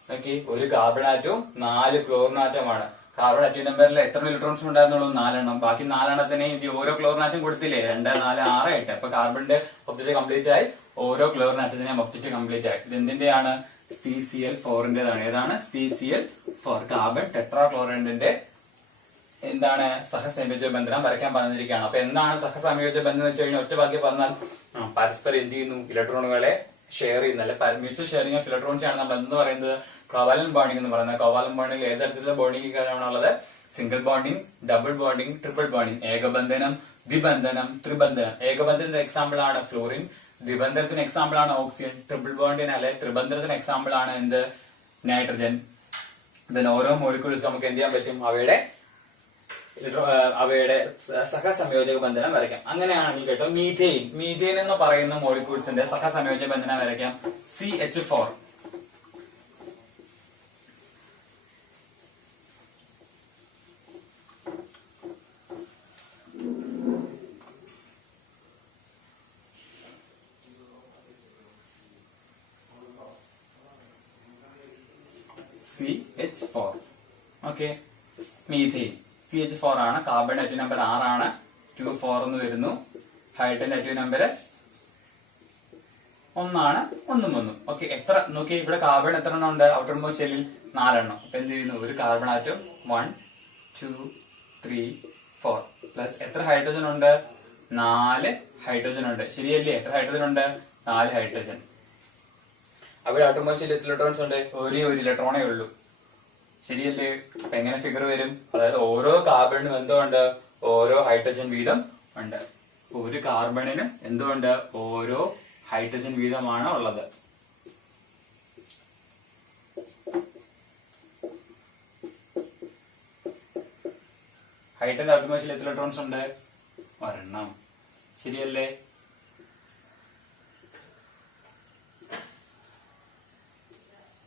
ഓക്കെ, ഒരു കാർബൺ ആറ്റവും 4 ക്ലോറിൻ ആറ്റമാണ്. കാർബൺ ആറ്റം നമ്പറിൽ എത്ര ഇലക്ട്രോൺസ് ഉണ്ടായിരുന്നുള്ളൂ? 4 എണ്ണം. ബാക്കി 4 എണ്ണത്തിന് ഇത് ഓരോ ക്ലോറിൻ ആറ്റം കൊടുത്തില്ലേ? 2, 4, 6, 8. അപ്പൊ കാർബണിന്റെ ഒബ്ജക്റ്റ് കംപ്ലീറ്റ് ആയി, ഓരോ ക്ലോറിൻ ആറ്റത്തിന്റെയും ഒബ്ജക്റ്റ് കംപ്ലീറ്റ് ആയി. ഇത് എന്തിന്റെയാണ്? CCl4ന്റേതാണ്. ഏതാണ്? CCl4. കാർബൺ ടെട്രാക്ലോറൈഡിന്റെ എന്താണ്? സഹസംയോജക ബന്ധനം വരയ്ക്കാൻ പറഞ്ഞിരിക്കുകയാണ്. അപ്പൊ എന്താണ് സഹസംയോജക ബന്ധം എന്ന് വെച്ച് കഴിഞ്ഞാൽ ഒറ്റ വാക്യം പറഞ്ഞാൽ പരസ്പരം എന്ത് ചെയ്യുന്നു? ഇലക്ട്രോണുകളെ ഷെയർ ചെയ്യുന്നു, അല്ലെ? മ്യൂച്വൽ ഷെയറിംഗ് ഓഫ് ഇലക്ട്രോൺസ് ആണ് നമ്മൾ എന്ന് പറയുന്നത് കോവാലന്റ് ബോണ്ടിങ് എന്ന് പറയുന്നത്. കോവാലന്റ് ബോണ്ടിങ് ഏത് തരത്തിലുള്ള ബോണ്ടിങ് കാര്യമാണുള്ളത്? Single bonding, double bonding, triple bonding, ഏകബന്ധനം, ദ്വിബന്ധനം, ത്രിബന്ധനം. ഏകബന്ധനത്തിന്റെ എക്സാമ്പിൾ ആണ് ഫ്ലോറിൻ, ദ്വിബന്ധനത്തിന് എക്സാമ്പിൾ ആണ് ഓക്സിജൻ, ട്രിപ്പിൾ ബോണ്ടിന് അല്ലെ ത്രിബന്ധനത്തിന് എക്സാമ്പിൾ ആണ് എന്ത്? നൈട്രജൻ. ഇതിന് ഓരോ മോളിക്യൂൾസ് നമുക്ക് എന്ത് ചെയ്യാൻ പറ്റും? അവയുടെ സഹസംയോജക ബന്ധനം വരയ്ക്കാം. അങ്ങനെയാണെങ്കിൽ കേട്ടോ, മീഥെയിൻ എന്ന് പറയുന്ന മോളിക്യൂൾസിന്റെ സഹസംയോജക ബന്ധനം വരയ്ക്കാം. CH4. CH4. Okay, methane CH4 ആണ്. കാർബൺ ആറ്റം നമ്പർ 6 ആണ്. 2, 4 എന്ന് വരുന്നു. ഹൈഡ്രജൻ ആറ്റം നമ്പർ 1 ആണ്. 1, 1. ഓക്കെ, എത്ര നോക്കി, ഇവിടെ കാർബൺ എത്ര എണ്ണം ഉണ്ട്? ഔട്ടർ മോസ്റ്റ് ഷെല്ലിൽ 4 എണ്ണം. അപ്പൊ എന്ത് ചെയ്യുന്നു? ഒരു കാർബൺ ആറ്റം 1, 2, 3, 4 പ്ലസ് എത്ര ഹൈഡ്രജൻ ഉണ്ട്? 4 ഹൈഡ്രജൻ ഉണ്ട്. ശരിയല്ലേ? എത്ര ഹൈഡ്രജൻ ഉണ്ട്? 4 ഹൈഡ്രജൻ. അവിടെ ഔട്ടർ മോസ്റ്റ് ഷെല്ലിൽ എത്ര ഇലക്ട്രോൺസ് ഉണ്ട്? ഒരേ ഒരു ഇലക്ട്രോണേ ഉള്ളൂ. ശരിയല്ലേ? അപ്പൊ എങ്ങനെ ഫിഗർ വരും? അതായത് ഓരോ കാർബണിനും എന്തുകൊണ്ട്? ഓരോ ഹൈഡ്രജൻ വീതം ഉണ്ട്. ഒരു കാർബണിനും എന്തുകൊണ്ട്? ഓരോ ഹൈഡ്രജൻ വീതമാണ് ഉള്ളത്. ഹൈഡ്രജൻ ആറ്റോമിൽ എത്ര ഇലക്ട്രോൺസ് ഉണ്ട്? ഒരെണ്ണം. ശരിയല്ലേ?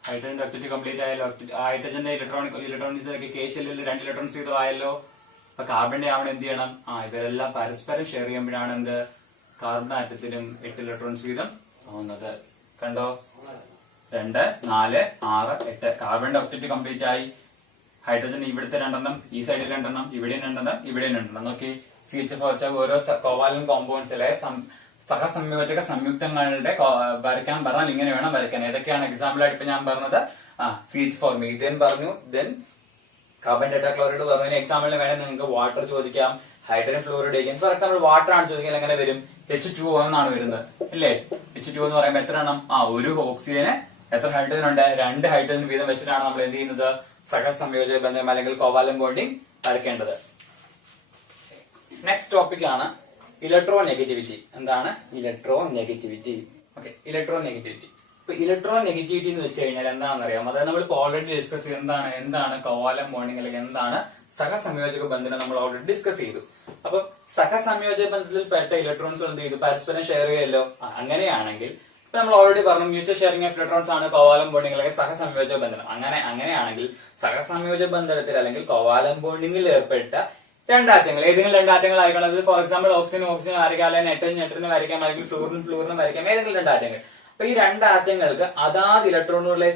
ഹൈഡ്രജന്റെ ഒബ്ജക്റ്റ് കംപ്ലീറ്റ് ആയല്ലോ. ഹൈഡ്രജന്റെ ഇലക്ട്രോണിക്സിലൊക്കെ കെ ഷെല്ലിൽ 2 ഇലക്ട്രോൺസ് വീതം ആയല്ലോ. അപ്പൊ കാർബണിന്റെ ആവണം എന്ത് ചെയ്യണം? ഇവരെല്ലാം പരസ്പരം ഷെയർ ചെയ്യുമ്പോഴാണ് എന്ത്? കാർബൺ ആറ്റത്തിനും 8 ഇലക്ട്രോൺസ് വീതം ആവുന്നത്. കണ്ടോ? 2, 4, 6, 8. കാർബണിന്റെ ഒബ്ജക്റ്റ് കംപ്ലീറ്റ് ആയി. ഹൈഡ്രജൻ ഇവിടുത്തെ 2 എണ്ണം, ഈ സൈഡിൽ 2 എണ്ണം, ഇവിടെയും 2 എണ്ണം, ഇവിടെയും 2 എണ്ണം. നോക്കി, CH4 ഓരോ കോവാലന്റ് കോമ്പൗണ്ട്സിലെ സഹസംയോജക സംയുക്തങ്ങളുടെ വരയ്ക്കാൻ പറഞ്ഞാൽ ഇങ്ങനെ വേണം വരയ്ക്കാൻ. ഏതൊക്കെയാണ് എക്സാമ്പിൾ ആയിട്ട് ഇപ്പൊ ഞാൻ പറഞ്ഞത്? CH4, മീഥേൻ പറഞ്ഞു, ദെൻ കാർബൺ ടെട്രാക്ലോറൈഡ് പറഞ്ഞു. എക്സാമ്പിളിന് വേണം നിങ്ങൾക്ക് വാട്ടർ ചോദിക്കാം, ഹൈഡ്രജൻ ഫ്ലോറൈഡ് ചോദിക്കാം. ഫോർ എക്സാമ്പിൾ വാട്ടർ ആണ് ചോദിക്കാൻ എങ്ങനെ വരും? H2O എന്നാണ് വരുന്നത്, അല്ലേ? H2O എന്ന് പറയുമ്പോൾ എത്ര എണ്ണം? ഒരു ഓക്സിജന് എത്ര ഹൈഡ്രജൻ ഉണ്ട്? 2 ഹൈഡ്രജൻ വീതം വെച്ചിട്ടാണ് നമ്മൾ എന്ത് ചെയ്യുന്നത്? സഹസംയോജക ബന്ധം അല്ലെങ്കിൽ കോവാലന്റ് ബോണ്ടിങ് വരയ്ക്കേണ്ടത്. നെക്സ്റ്റ് ടോപ്പിക് ആണ് ഇലക്ട്രോ നെഗറ്റിവിറ്റി. എന്താണ് electro negativity? Okay, electro negativity. ഇപ്പൊ ഇലക്ട്രോ നെഗറ്റിവിറ്റി എന്ന് വെച്ച് കഴിഞ്ഞാൽ എന്താണെന്ന് അറിയാം. അതായത് നമ്മൾ ഓൾറെഡി ഡിസ്കസ് ചെയ്ത് എന്താണ് കോവാലന്റ് ബോണ്ടിങ് അല്ലെങ്കിൽ എന്താണ് സഹസംയോജക ബന്ധനം നമ്മൾ ഓൾറെഡി ഡിസ്കസ് ചെയ്തു. അപ്പൊ സഹസംയോജക ബന്ധത്തിൽ പെട്ട ഇലക്ട്രോൺസ് എന്ത് ചെയ്തു? പരസ്പരം ഷെയർ ചെയ്യുമല്ലോ. അങ്ങനെയാണെങ്കിൽ ഇപ്പൊ നമ്മൾ ഓൾറെഡി പറഞ്ഞു മ്യൂച്വൽ ഷെയറിംഗ് ഓഫ് ഇലക്ട്രോൺസ് ആണ് കോവാലന്റ് ബോണ്ടിങ് അല്ലെങ്കിൽ സഹസംയോജക ബന്ധനം. അങ്ങനെയാണെങ്കിൽ സഹസംയോജക ബന്ധനത്തിൽ അല്ലെങ്കിൽ കോവാലന്റ് ബോണ്ടിങ്ങിൽ ഏർപ്പെട്ട 2 ആറ്റങ്ങൾ, ഏതെങ്കിലും 2 ആറ്റങ്ങൾ ആയിരിക്കണം. ഫോർ എക്സാമ്പിൾ ഓക്സിജൻ വരയ്ക്കാം, അല്ലെങ്കിൽ നൈട്രജൻ വരയ്ക്കാം, അല്ലെങ്കിൽ ഫ്ലൂറിൻ വരയ്ക്കാം, ഏതെങ്കിലും 2 ആറ്റങ്ങൾ. അപ്പൊ ഈ 2 ആറ്റങ്ങൾക്ക് അതാത് ഇലക്ട്രോണുകളെ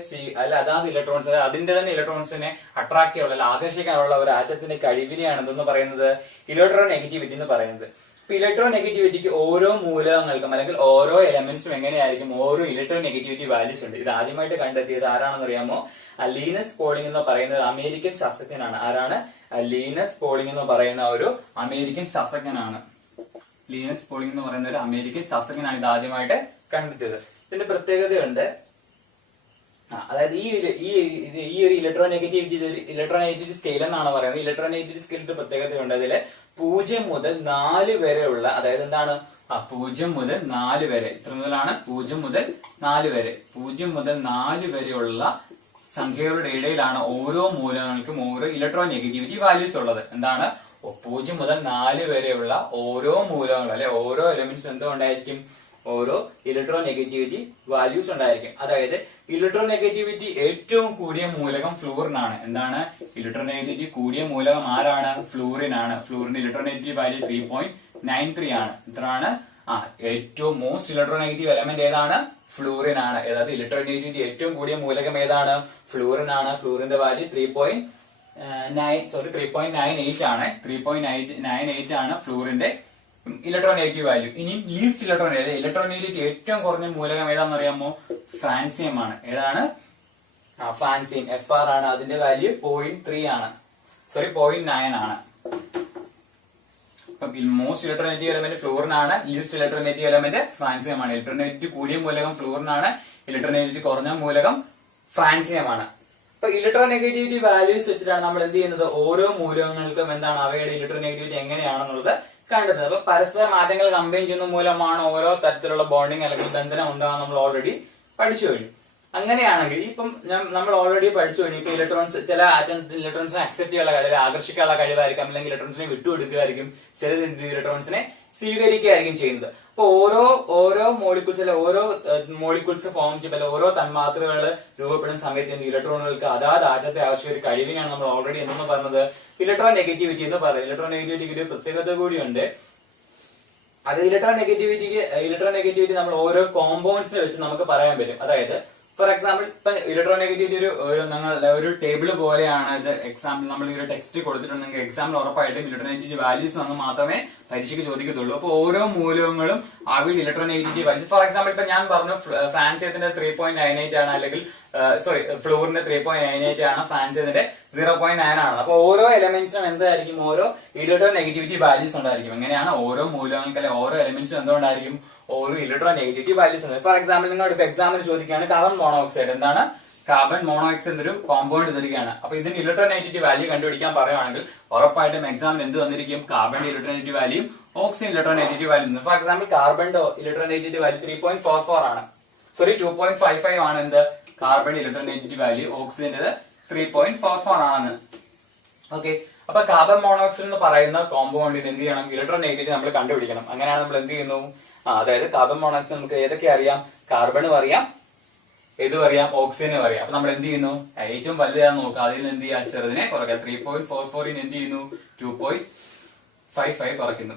അതാത് ഇലക്ട്രോൺസ് അതിന്റെ തന്നെ ഇലക്ട്രോൺസിനെ അട്രാക്ട് ചെയ്യാനുള്ള ആകർഷിക്കാനുള്ള ഒരു ആറ്റത്തിന്റെ കഴിവിനെയാണ് എന്തെന്ന് പറയുന്നത്? ഇലക്ട്രോ നെഗറ്റിവിറ്റി എന്ന് പറയുന്നത്. ഇപ്പൊ ഇലക്ട്രോ നെഗറ്റിവിറ്റിക്ക് ഓരോ മൂലകങ്ങൾക്കും അല്ലെങ്കിൽ ഓരോ എലമെന്റ്സും എങ്ങനെയായിരിക്കും? ഓരോ ഇലക്ട്രോ നെഗറ്റിവിറ്റി വാല്യൂസ് ഉണ്ട്. ഇത് ആദ്യമായിട്ട് കണ്ടെത്തിയത് ആരാണെന്ന് അറിയാമോ? ലീനസ് പോളിംഗ് എന്ന് പറയുന്നത് അമേരിക്കൻ ശാസ്ത്രജ്ഞനാണ്. ആരാണ്? ലീനസ് പോളിംഗ് എന്ന് പറയുന്ന ഒരു അമേരിക്കൻ ശാസ്ത്രജ്ഞനാണ്. ലീനസ് പോളിംഗ് എന്ന് പറയുന്ന ഒരു അമേരിക്കൻ ശാസ്ത്രജ്ഞനാണ് ഇത് ആദ്യമായിട്ട് കണ്ടെത്തിയത്. ഇതിന്റെ പ്രത്യേകതയുണ്ട്. അതായത് ഈ ഒരു ഇലക്ട്രോ നെഗറ്റിവിറ്റി സ്കെയിൽ എന്നാണ് പറയുന്നത്. ഇലക്ട്രോ നെഗറ്റിവിറ്റി സ്കെയിലിന്റെ പ്രത്യേകതയുണ്ട്. അതിൽ 0 മുതൽ 4 വരെയുള്ള, അതായത് എന്താണ് 0 മുതൽ 4 വരെ, എത്ര മുതലാണ്? 0 മുതൽ 4 വരെ, 0 മുതൽ 4 വരെയുള്ള സംഖ്യകളുടെ ഇടയിലാണ് ഓരോ മൂലകങ്ങൾക്കും ഓരോ ഇലക്ട്രോ നെഗറ്റിവിറ്റി വാല്യൂസ് ഉള്ളത്. എന്താണ്? 0 മുതൽ 4 വരെയുള്ള ഓരോ മൂലകങ്ങൾ അല്ലെ ഓരോ എലിമെന്റ്സ് എന്തോ ഉണ്ടായിരിക്കും, ഓരോ ഇലക്ട്രോ നെഗറ്റിവിറ്റി വാല്യൂസ് ഉണ്ടായിരിക്കും. അതായത് ഇലക്ട്രോ നെഗറ്റിവിറ്റി ഏറ്റവും കൂടിയ മൂലകം ഫ്ലൂറിനാണ്. എന്താണ്? ഇലക്ട്രോ നെഗറ്റിവിറ്റി കൂടിയ മൂലകം ആരാണ്? ഫ്ലൂറിനാണ്. ഫ്ലൂറിന്റെ ഇലക്ട്രോ നെഗറ്റിവിറ്റി വാല്യൂ 3.93 ആണ്. എത്രയാണ്? ഏറ്റവും മോസ്റ്റ് ഇലക്ട്രോ നെഗറ്റീവ് എലമെന്റ് ഏതാണ്? ഫ്ലൂറിൻ ആണ്. അതായത് ഇലക്ട്രോ നെഗറ്റിവിറ്റി ഏറ്റവും കൂടിയ മൂലകം ഏതാണ്? ഫ്ലൂറിൻ ആണ്. ഫ്ലൂറിന്റെ വാല്യൂ 3.98 ആണ്. 3.98 ആണ് ഫ്ലൂറിന്റെ ഇലക്ട്രോ നെഗറ്റീവ് വാല്യൂ. ഇനി ലീസ്റ്റ് ഇലക്ട്രോ നെഗറ്റിവിറ്റി ഏറ്റവും കുറഞ്ഞ മൂലകം ഏതാണെന്ന് അറിയാമോ? ഫ്രാൻസിയം ആണ്. ഏതാണ്? ഫ്രാൻസിയം. FR ആണ്. അതിന്റെ വാല്യൂ 0.9 ആണ്. മോസ്റ്റ് ഇലക്ട്രോ നെഗറ്റീവ് എലമെന്റ് ഫ്ലൂറിനാണ്. Least electronegative element francium ആണ്. ഇലക്ട്രോ നെഗറ്റിവിറ്റി കൂടിയ മൂലകം ഫ്ലൂറിനാണ്. ഇലക്ട്രോ നെഗറ്റിവിറ്റി കുറഞ്ഞ മൂലകം ഫ്രാൻസിയം ആണ്. അപ്പൊ ഇലക്ട്രോ നെഗറ്റിവിറ്റി വാല്യൂസ് വെച്ചിട്ടാണ് നമ്മൾ എന്ത് ചെയ്യുന്നത്? ഓരോ മൂലകങ്ങൾക്കും എന്താണ് അവയുടെ ഇലക്ട്രോ നെഗറ്റിവിറ്റി എങ്ങനെയാണെന്നുള്ളത് കണ്ടെത്തുന്നത്. അപ്പൊ പരസ്പര മാറ്റങ്ങൾ കമ്പൈൻ ചെയ്യുന്ന മൂലമാണ് ഓരോ തരത്തിലുള്ള ബോണ്ടിങ് അല്ലെങ്കിൽ ബന്ധനം ഉണ്ടാകാൻ നമ്മൾ ഓൾറെഡി പഠിച്ചു കഴിഞ്ഞു. അങ്ങനെയാണെങ്കിൽ ഇപ്പം നമ്മൾ ഓൾറെഡി പഠിച്ചു കഴിഞ്ഞു. ഇപ്പൊ ഇലക്ട്രോൺസ് ചില ഇലക്ട്രോൺസിനെ അക്സെപ്റ്റ് ചെയ്യാനുള്ള കഴിവ്, ആകർഷിക്കാനുള്ള കഴിവായിരിക്കും, അല്ലെങ്കിൽ ഇലക്ട്രോൺസിനെ വിട്ടുകൊടുക്കുകയായിരിക്കും, ചില ഇലക്ട്രോൺസിനെ സ്വീകരിക്കുകയായിരിക്കും ചെയ്യുന്നത്. അപ്പൊ ഓരോ മോളിക്യൂൾസ് അല്ലെ ഓരോ മോളിക്യൂൾസ് ഫോം ചെയ്യുമ്പോൾ ഓരോ തന്മാത്രകൾ രൂപപ്പെടുന്ന സമയത്ത് ഇലക്ട്രോണുകൾക്ക് അതാത് ആറ്റത്തെ ആവശ്യ ഒരു കഴിവിനാണ് നമ്മൾ ഓൾറെഡി എന്തെന്ന് പറഞ്ഞത്? ഇലക്ട്രോ നെഗറ്റിവിറ്റി എന്ന് പറയുന്നത്. ഇലക്ട്രോ നെഗറ്റിവിറ്റിക്ക് ഒരു പ്രത്യേകത കൂടിയുണ്ട്. അത് ഇലക്ട്രോ നെഗറ്റിവിറ്റി നമ്മൾ ഓരോ കോമ്പൗണ്ട്സിനെ വെച്ച് നമുക്ക് പറയാൻ പറ്റും. അതായത് ഫോർ എക്സാമ്പിൾ ഇപ്പൊ ഇലക്ട്രോ നെഗറ്റിവിറ്റി ഒരു ടേബിൾ പോലെയാണ്. ഇത് എക്സാമ്പിൾ നമ്മൾ ഈ ഒരു ടെക്സ്റ്റ് കൊടുത്തിട്ടുണ്ടെങ്കിൽ എക്സാമ്പിൾ ഉറപ്പായിട്ടും ഇലക്ട്രോ നെഗറ്റിവിറ്റി വാല്യൂസ് നമ്മൾ മാത്രമേ പരീക്ഷയ്ക്ക് ചോദിക്കത്തുള്ളൂ. അപ്പൊ ഓരോ മൂലകങ്ങളും അവയിൽ electro negativity values, for example ഇപ്പൊ ഞാൻ പറഞ്ഞു ഫ്രാൻസിയത്തിന്റെ 3.98 ആണ്, അല്ലെങ്കിൽ ഫ്ലൂറിന്റെ 3.98 ആണ്, ഫ്രാൻസിയത്തിന്റെ 0.9 ആണ്. അപ്പൊ ഓരോ എലമെന്റ്സിനും എന്തായിരിക്കും? ഓരോ ഇലക്ട്രോ നെഗറ്റിവിറ്റി വാല്യൂസ് ഉണ്ടായിരിക്കും. എങ്ങനെയാണ്? ഓരോ മൂലകങ്ങൾക്ക് അല്ലെ ഓരോ എലമെന്റ്സും എന്തുകൊണ്ടായിരിക്കും? ഓരോ ഇലക്ട്രോ നെഗറ്റിവിറ്റി വാല്യൂസ് ഉണ്ട്. ഫോർ എക്സാമ്പിൾ നിങ്ങളുടെ ഇപ്പൊ എക്സാമിന് ചോദിക്കുകയാണ് കാർബൺ മോണോക്സൈഡ്. എന്താണ്? കാർബൺ മോണോക്സൈഡ് എന്നൊരു കോമ്പൗണ്ട് തരികയാണ്. അപ്പൊ ഇതിന് ഇലക്ട്രോ നെഗറ്റിവിറ്റി വാല്യൂ കണ്ടുപിടിക്കാൻ പറയുകയാണെങ്കിൽ ഉറപ്പായിട്ടും എക്സാമിന് എന്ത് വന്നിരിക്കും? കാർബണിന്റെ electronegativity value, oxygen electronegativity value. For example കാർബണിന്റെ ഇലക്ട്രോ നെഗറ്റിവിറ്റി വാല്യൂ 3.44 ആണ്. 2.55 ആണ്. എന്ത്? Carbon electronegativity value. ഓക്സിജന്റെ 3.44 ആണ്. ഓക്കെ. അപ്പൊ കാർബൺ മോണോക്സൈഡ് എന്ന് പറയുന്ന കോമ്പൗണ്ടിന് എന്ത് ചെയ്യണം? ഇലക്ട്രോ നെഗറ്റിവിറ്റി നമ്മൾ കണ്ടുപിടിക്കണം. അങ്ങനെയാണ് നമ്മൾ എന്ത് ചെയ്യുന്നു? അതായത് കാർബൺ മോണോക്സൈഡ് നമുക്ക് ഏതൊക്കെ അറിയാം? കാർബണും അറിയാം, ഏതും അറിയാം, ഓക്സിജനും അറിയാം. അപ്പൊ നമ്മൾ എന്ത് ചെയ്യുന്നു? ഏറ്റവും വലുതാന്ന് നോക്കുക. അതിൽ എന്ത് ചെയ്യാം? ചെറുതിനെ കുറയ്ക്കാം. 3.44 എന്ത് ചെയ്യുന്നു? 2.55 കുറയ്ക്കുന്നു.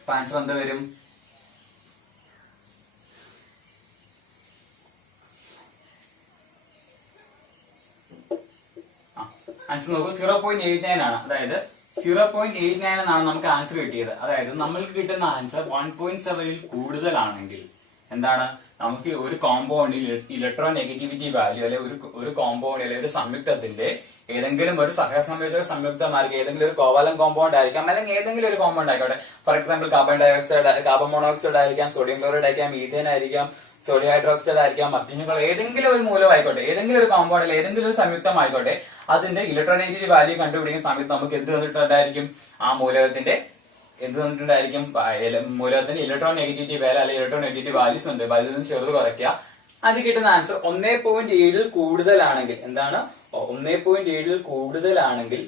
അപ്പൊ ആൻസർ എന്ത് വരും? ആൻസർ നോക്കൂ, 0.89 ആണ്. അതായത് 0.89 എന്നാണ് നമുക്ക് ആൻസർ കിട്ടിയത്. അതായത് നമ്മൾക്ക് കിട്ടുന്ന ആൻസർ 1.7ൽ കൂടുതലാണെങ്കിൽ എന്താണ്? നമുക്ക് ഒരു കോമ്പൗണ്ടിൽ ഇലക്ട്രോ നെഗറ്റിവിറ്റി വാല്യൂ അല്ലെ ഒരു കോമ്പൗണ്ട് അല്ലെ ഒരു സംയുക്തത്തിന്റെ ഏതെങ്കിലും ഒരു സഹസംയോജക സംയുക്തമായിരിക്കും, ഏതെങ്കിലും ഒരു കോവാലൻ കോമ്പൗണ്ട് ആയിരിക്കാം, അല്ലെങ്കിൽ ഏതെങ്കിലും ഒരു കോമ്പൗണ്ട് ആയിക്കോട്ടെ. ഫോർ എക്സാമ്പിൾ കാർബൺ മോണോക്സൈഡ് ആയിരിക്കാം, സോഡിയം ക്ലോറൈഡ് ആയിരിക്കാം, മീഥേൻ ആയിരിക്കാം, സോഡിയം ഹൈഡ്രോക്സൈഡ് ആയിരിക്കാം, മറ്റു ഏതെങ്കിലും ഒരു മൂലം ആയിക്കോട്ടെ, ഏതെങ്കിലും ഒരു കോമ്പൗണ്ടിൽ ഏതെങ്കിലും ഒരു സംയുക്തം ആയിക്കോട്ടെ, അതിന്റെ ഇലക്ട്രോ നെഗറ്റിവിറ്റി വാല്യൂ കണ്ടുപിടിക്കുന്ന സമയത്ത് നമുക്ക് എന്ത് തന്നിട്ടുണ്ടായിരിക്കും? ആ മൂലകത്തിന്റെ എന്ത് തന്നിട്ടുണ്ടായിരിക്കും? മൂലകത്തിന്റെ ഇലക്ട്രോ നെഗറ്റിവിറ്റി വാല്യൂ അല്ലെങ്കിൽ ഇലക്ട്രോ നെഗറ്റിവിറ്റി വാല്യൂസ് ഉണ്ട്. വലുതിൽ നിന്ന് ചെറുത് കുറയ്ക്കുക. അത് കിട്ടുന്ന ആൻസർ 1.7ൽ കൂടുതലാണെങ്കിൽ എന്താണ്? 1.7ൽ കൂടുതലാണെങ്കിൽ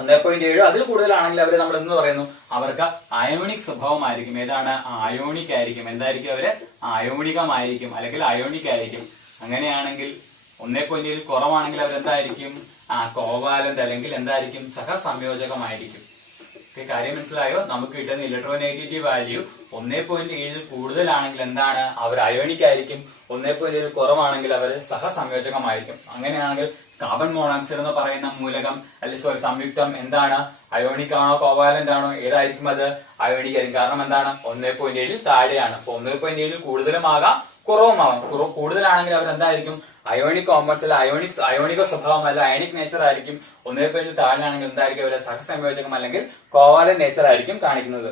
1.7 അതിൽ കൂടുതലാണെങ്കിൽ അവര് നമ്മൾ എന്ന് പറയുന്നു? അവർക്ക് അയോണിക് സ്വഭാവമായിരിക്കും. ഏതാണ്? അയോണിക് ആയിരിക്കും. എന്തായിരിക്കും? അവര് അയോണികമായിരിക്കും അല്ലെങ്കിൽ അയോണിക് ആയിരിക്കും. അങ്ങനെയാണെങ്കിൽ 1.7ൽ കുറവാണെങ്കിൽ അവരെന്തായിരിക്കും? കോവാലന്റ് അല്ലെങ്കിൽ എന്തായിരിക്കും? സഹസംയോജകമായിരിക്കും. കാര്യം മനസ്സിലായോ? നമുക്ക് കിട്ടുന്ന ഇലക്ട്രോ നെഗറ്റിവിറ്റി വാല്യൂ 1.7ൽ കൂടുതലാണെങ്കിൽ എന്താണ്? അവർ അയോണിക് ആയിരിക്കും. 1.7ൽ കുറവാണെങ്കിൽ അവർ സഹസംയോജകമായിരിക്കും. അങ്ങനെയാണെങ്കിൽ കാർബൺ മോണോക്സൈഡ് എന്ന് പറയുന്ന മൂലകം അല്ലെങ്കിൽ സംയുക്തം എന്താണ്? അയോണിക് ആണോ കോവാലന്റ് ആണോ? ഏതായിരിക്കും അത്? അയോണിക് ആയിരിക്കും. കാരണം എന്താണ്? 1.7ൽ താഴെയാണ്. അപ്പൊ 1.7ൽ കൂടുതലുമാകാം കുറവുമാകാം. കൂടുതലാണെങ്കിൽ അവർ എന്തായിരിക്കും? അയോണിക് കോമ്പൗണ്ട്സ് അല്ല അയോണിക സ്വഭാവം അല്ല അയണിക് നേച്ചർ ആയിരിക്കും. 1.7ൽ താഴെയാണെങ്കിൽ എന്തായിരിക്കും? അവരെ സഹസംയോജകം അല്ലെങ്കിൽ കോവാലന്റ് നേച്ചർ ആയിരിക്കും കാണിക്കുന്നത്.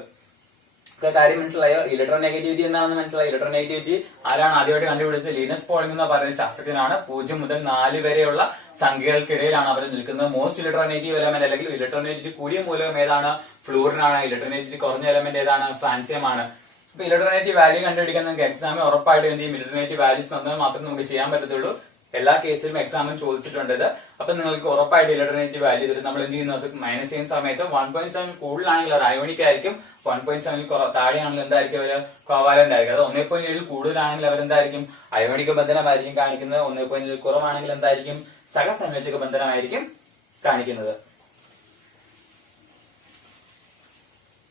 കാര്യം മനസ്സിലായോ? ഇലക്ട്രോ നെഗറ്റിവിറ്റി എന്താണെന്ന് മനസ്സിലായി. ഇലക്ട്രോ നെഗറ്റിവിറ്റി ആരാണ് ആദ്യമായിട്ട് കണ്ടുപിടിച്ചത്? ലീനസ് പോളിംഗ് എന്ന് പറയുന്ന ശാസ്ത്രജ്ഞനാണ്. 0 മുതൽ 4 വരെയുള്ള സംഖ്യകൾക്കിടയിലാണ് അവർ നിൽക്കുന്നത്. മോസ്റ്റ് ഇലക്ട്രോ നെഗറ്റീവ് എലമെന്റ് അല്ലെങ്കിൽ ഇലക്ട്രോ നെഗറ്റിവിറ്റി കൂടിയ മൂലകം ഏതാണ്? ഫ്ലൂറിനാണ്. ഇലക്ട്രോ നെഗറ്റിവിറ്റി കുറഞ്ഞ എലമെന്റ് ഏതാണ്? ഫ്രാൻസിയം ആണ്. അപ്പൊ ഇലക്ട്രോ നെഗറ്റിവിറ്റി വാല്യൂ കണ്ടുപിടിക്കാൻ നമുക്ക് എക്സാമിൽ ഉറപ്പായിട്ടും എന്ത് ചെയ്യും? ഇലക്ട്രോ നെഗറ്റിവിറ്റി വാല്യൂസ് തന്നാൽ മാത്രമേ നമുക്ക് ചെയ്യാൻ പറ്റത്തുള്ളൂ. എല്ലാ കേസിലും എക്സാമിൽ ചോദിച്ചിട്ടുണ്ട് ഇത്. അപ്പൊ നിങ്ങൾക്ക് ഉറപ്പായിട്ട് ഇലക്ട്രോനെഗറ്റീവ് വാല്യൂ തരും. നമ്മൾ എന്ത് ചെയ്യുന്നത് മൈനസ് ചെയ്യുന്ന സമയത്ത് 1.7 കൂടുതലാണെങ്കിൽ ഒരു അയോണിക് ആയിരിക്കും, 1.7 താഴെയാണെങ്കിൽ എന്തായിരിക്കും ഒരു കോവാലന്റ് ആയിരിക്കും. അത് 1.7 കൂടുതലാണെങ്കിൽ അവരെന്തായിരിക്കും അയോണിക ബന്ധനമായിരിക്കും കാണിക്കുന്നത്. 1.7 കുറവാണെങ്കിൽ എന്തായിരിക്കും സഹസംയോജക ബന്ധനമായിരിക്കും കാണിക്കുന്നത്.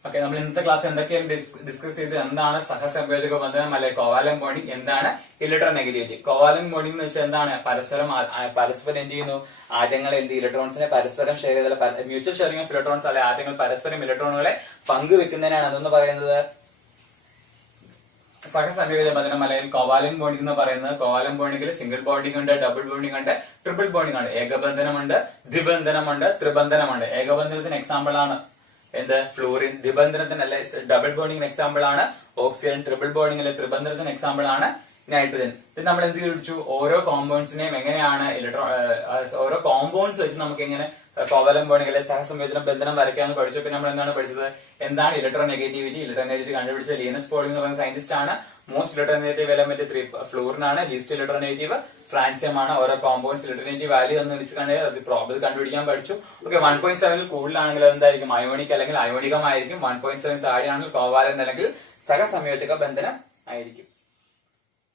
ഓക്കെ, നമ്മൾ ഇന്നത്തെ ക്ലാസ് എന്തൊക്കെയാണ് ഡിസ്കസ് ചെയ്ത്, എന്താണ് സഹസംയോജക ബന്ധനം അല്ലെങ്കിൽ കോവാലന്റ് ബോണ്ടിങ്, എന്താണ് ഇലക്ട്രോനെഗറ്റിവിറ്റി. കോവാലന്റ് ബോണ്ടിങ് എന്ന് വെച്ചാൽ എന്താണ് പരസ്പരം എന്ത് ചെയ്യുന്നു, ആറ്റങ്ങൾ ഇലക്ട്രോൺസിനെ പരസ്പരം ഷെയർ ചെയ്ത മ്യൂച്വൽ ഷെയറിംഗ് ഓഫ് ഇലക്ട്രോൺസ് അല്ലെ ആറ്റങ്ങൾ പരസ്പരം ഇലക്ട്രോണുകളെ പങ്കുവെക്കുന്നതിനാണ് അതെന്ന് പറയുന്നത് സഹസംയോജക ബന്ധനം അല്ലെങ്കിൽ കോവാലന്റ് ബോണ്ടിങ് എന്ന് പറയുന്നത്. കോവാലന്റ് ബോണ്ടിങ്ങിൽ സിംഗിൾ ബോണ്ടിങ് ഉണ്ട്, ഡബിൾ ബോണ്ടിങ് ഉണ്ട്, ട്രിപ്പിൾ ബോണ്ടിങ് ഉണ്ട്, ഏകബന്ധനമുണ്ട്, ദ്വിബന്ധനമുണ്ട്, ത്രിബന്ധനമുണ്ട്. ഏകബന്ധനത്തിന് എക്സാമ്പിൾ ആണ് എന്ത് ഫ്ലൂറിൻ, ദ്വിബന്ധനത്തിന് അല്ലെ ഡബിൾ ബോണ്ടിങ്ങിന് എക്സാമ്പിൾ ആണ് ഓക്സിജൻ, ട്രിപ്പിൾ ബോണ്ടിങ്ങിലെ ത്രിബന്ധനത്തിന് എക്സാമ്പിൾ ആണ് നൈട്രജൻ. പിന്നെ നമ്മൾ എന്ത് ചോദിച്ചു, ഓരോ കോമ്പൗണ്ട്സിനെയും എങ്ങനെയാണ് ഓരോ കോമ്പൗണ്ട്സ് വെച്ച് നമുക്ക് എങ്ങനെ കോവാലന്റ് ബോണ്ടിങ് അല്ലെങ്കിൽ സഹസംയോജന ബന്ധനം വരയ്ക്കാന്ന് പഠിച്ചു. പിന്നെ നമ്മൾ എന്താണ് പഠിച്ചത്, എന്താണ് ഇലക്ട്രോനെഗറ്റിവിറ്റി. ഇലക്ട്രോനെഗറ്റിവിറ്റി കണ്ടുപിടിച്ച ലിനസ് പോളിംഗ് എന്ന് പറയുന്ന സയന്റിസ്റ്റ് ആണ്. മോസ്റ്റ് ഇലക്ട്രോനെഗറ്റീവ് എലമെന്റ് ഫ്ലൂറിൻ ആണ്, ലീസ്റ്റ് ഇലക്ട്രോനെഗറ്റീവ് ഫ്രാൻസിയം ആണ്. ഓരോ കോമ്പൗണ്ട്സ് ഇലക്ട്രോനെഗറ്റീവ് വാല്യൂ എന്ന് വെച്ചിട്ടുണ്ടെങ്കിൽ കണ്ടുപിടിക്കാൻ പഠിച്ചു. ഓക്കെ, 1.7 കൂടുതലാണെങ്കിൽ എന്തായിരിക്കും അയോണിക് അല്ലെങ്കിൽ അയോണികമായിരിക്കും. 1.7 താഴെയാണെങ്കിൽ കോവാലന്റ് അല്ലെങ്കിൽ സഹസംയോജക ബന്ധനം ആയിരിക്കും.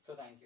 So thank you.